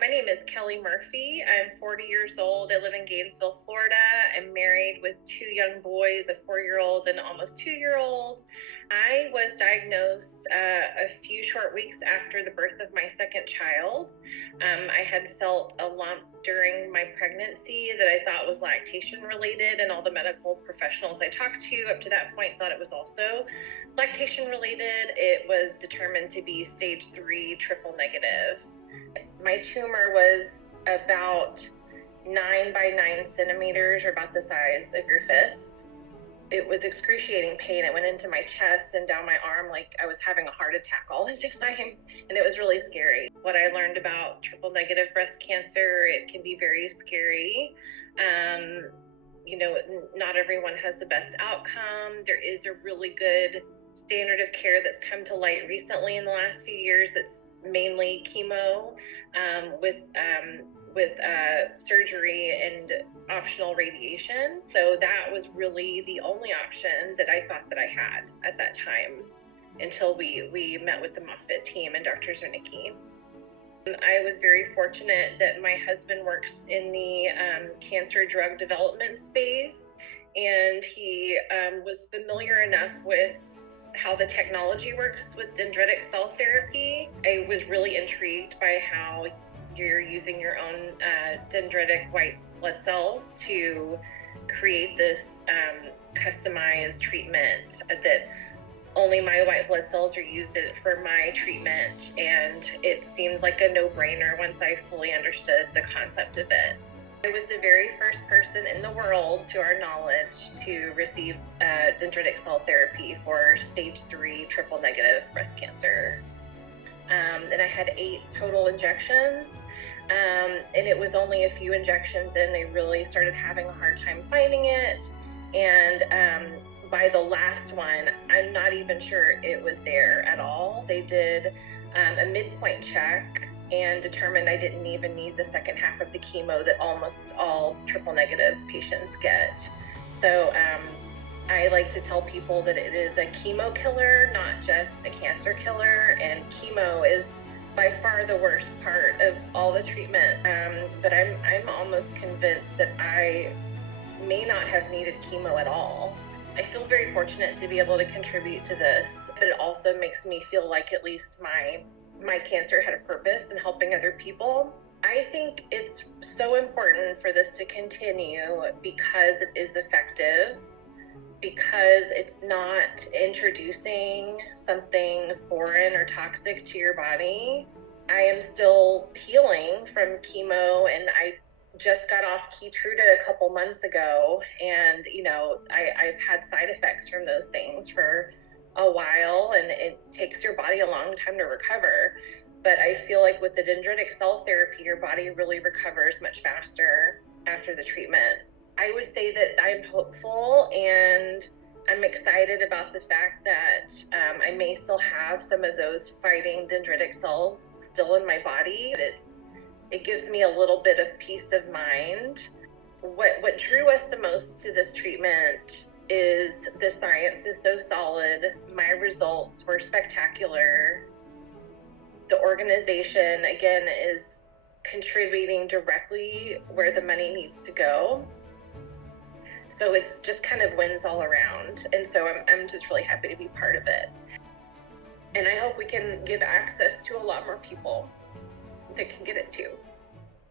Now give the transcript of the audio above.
My name is Kelly Murphy. I'm 40 years old. I live in Gainesville, Florida. I'm married with two young boys, a 4-year-old and almost 2-year-old. I was diagnosed a few short weeks after the birth of my second child. I had felt a lump during my pregnancy that I thought was lactation related, and all the medical professionals I talked to up to that point thought it was also lactation related. It was determined to be stage 3 triple negative. My tumor was about 9 by 9 centimeters, or about the size of your fist. It was excruciating pain. It went into my chest and down my arm like I was having a heart attack all the time, and it was really scary. What I learned about triple negative breast cancer, it can be very scary. Not everyone has the best outcome. There is a really good standard of care that's come to light recently in the last few years. It's mainly chemo with surgery and optional radiation. So that was really the only option that I thought that I had at that time, until we met with the Moffitt team and Dr. Czerniecki. I was very fortunate that my husband works in the cancer drug development space, and he was familiar enough with how the technology works with dendritic cell therapy. I was really intrigued by how you're using your own dendritic white blood cells to create this customized treatment that only my white blood cells are used for my treatment, and it seemed like a no-brainer once I fully understood the concept of it. I was the very first person in the world, to our knowledge, to receive dendritic cell therapy for stage 3 triple negative breast cancer. And I had 8 total injections, and it was only a few injections in, they really started having a hard time finding it. And by the last one, I'm not even sure it was there at all. They did a midpoint check and determined I didn't even need the second half of the chemo that almost all triple negative patients get. So I like to tell people that it is a chemo killer, not just a cancer killer, and chemo is by far the worst part of all the treatment. But I'm almost convinced that I may not have needed chemo at all. I feel very fortunate to be able to contribute to this, but it also makes me feel like at least my cancer had a purpose in helping other people. I think it's so important for this to continue because it is effective, because it's not introducing something foreign or toxic to your body. I am still healing from chemo, and I just got off Keytruda a couple months ago, and I've had side effects from those things for a while, and it takes your body a long time to recover. But I feel like with the dendritic cell therapy, your body really recovers much faster after the treatment. I would say that I'm hopeful, and I'm excited about the fact that I may still have some of those fighting dendritic cells still in my body. It gives me a little bit of peace of mind. What drew us the most to this treatment is the science is so solid. My results were spectacular. The organization, again, is contributing directly where the money needs to go. So it's just kind of wins all around. And so I'm just really happy to be part of it. And I hope we can give access to a lot more people that can get it too.